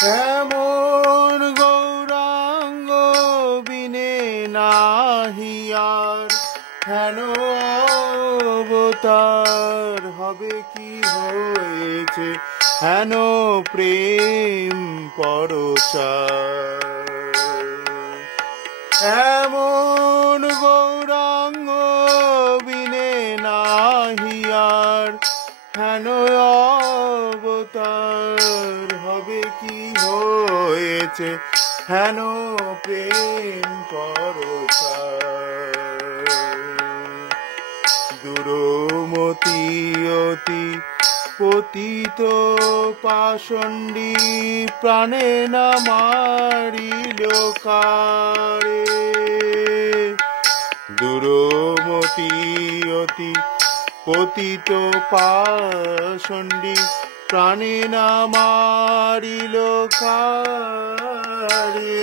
এমন গৌরাঙ্গ বিনে নাহি আর হেন অবতার হবে কি হয়েছে হেন প্রেম পরচার। এমন গৌরাঙ্গ বিনে নাহি আর হেন অবতার হবে কি হয়েছে হেন প্রেম পরচার। দুরমতি অতি পতিত পাষণ্ডী প্রাণে না মারিল কারে। দুরমতি অতি পতিত পাষণ্ডী প্রাণে না মারিল কারে।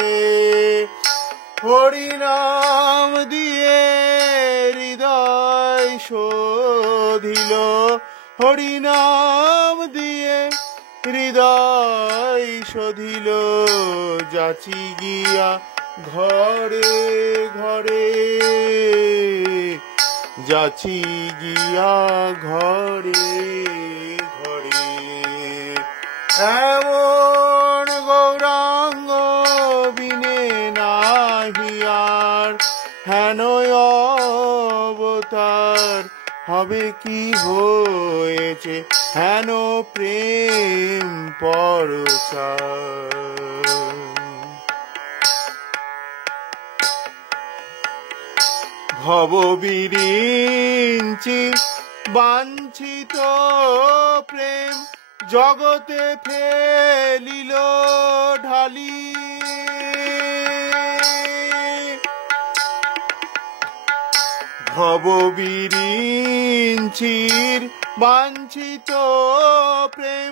হরিনাম দিয়ে হৃদয় শোধিল, হরিনাম দিয়ে হৃদয় শোধিল, যাচি গিয়া ঘরে ঘরে, যাচি গিয়া ঘরে ঘরে। এমন গৌরাঙ্গ বিনে নাহি আর হেন অবতার হবে কি হয়েছে হেন প্রেম পরচার। ভববিরিঞ্চি বাঞ্ছিত প্রেম জগতে ফেলিল ঢালি। ভববিরিঞ্চির বাঞ্ছিত প্রেম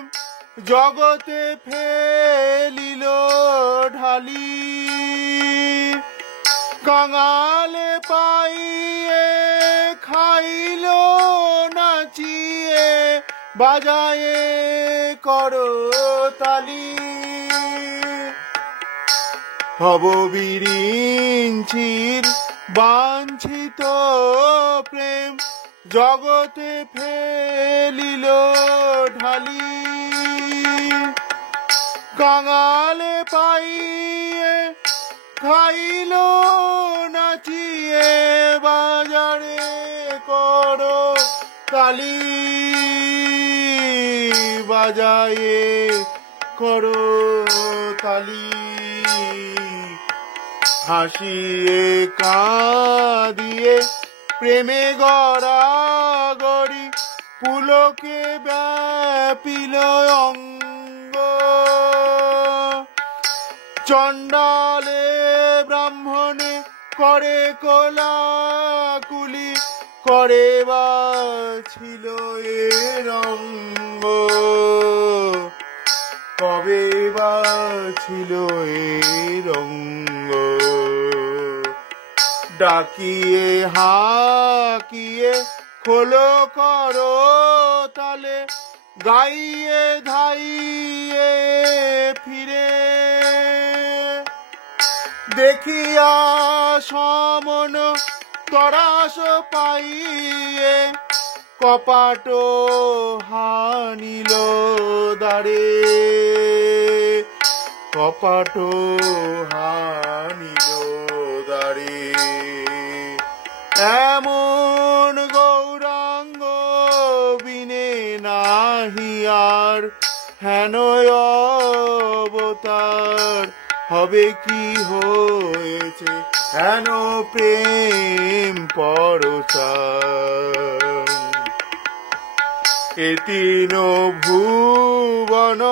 জগতে ফেলিল ঢালি। কাঙালে পাইয়ে খাইল নাচিয়ে বাজায়ে করতালি। ভববিরিঞ্চির বাঞ্ছিত প্রেম জগতে ফেলিল ঢালি। কাঙালে পাইয়ে খাইল নাচিয়ে বাজারে করতালি। বাজায়ে করতালি। হাসিয়ে কাঁদিয়ে প্রেমে গড়াগড়ি পুলকে ব্যাপিল অঙ্গ। চণ্ডালে ব্রাহ্মণে করে কোলাকুলি করে বাছিল এ রঙ্গ। কবে বাছিল এ রঙ্গ। ডাকিয়ে হাকিয়ে খোলো করো তালে গাইয়ে ধাইয়ে ফিরে। দেখিয়া সমন তরাস পাইয়ে কপাট হানিল দ্বারে। কপাট হানিল দ্বারে। এমন গৌরাঙ্গ বিনে নাহি আর হেন অবতার হবে কি হয়েছে হেন প্রেম পরচার। এ তিন ভুবন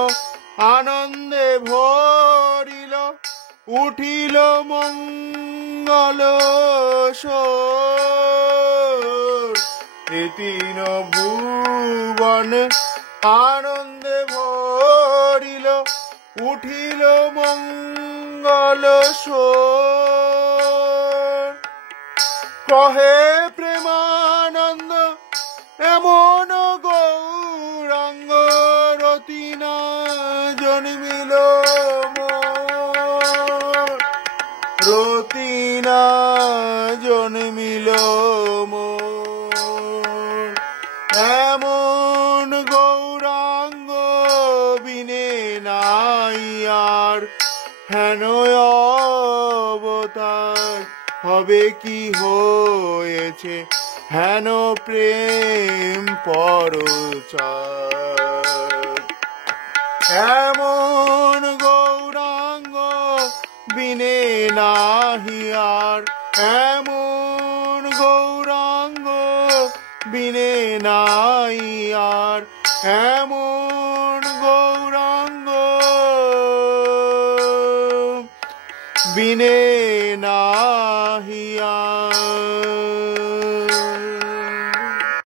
আনন্দে ভরিল উঠিল মঙ্গল স্বর। এ তিন ভুবন আনন্দে ভরিল উঠিল মঙ্গল স্বর। কহে প্রেমানন্দ এমন গৌরাঙ্গ রতি না জন্মিল মোর রতিনা জন্মিল মোর এমন গৌরাঙ্গ বিনে নাই আর হেন অবতার হবে কি হয়েছে হেন প্রেম পরচার এমন গৌরাঙ্গ বিনে নাহি আর এমন গৌরাঙ্গ বিনে নাই আর এমন গৌরাঙ্গ বিনে না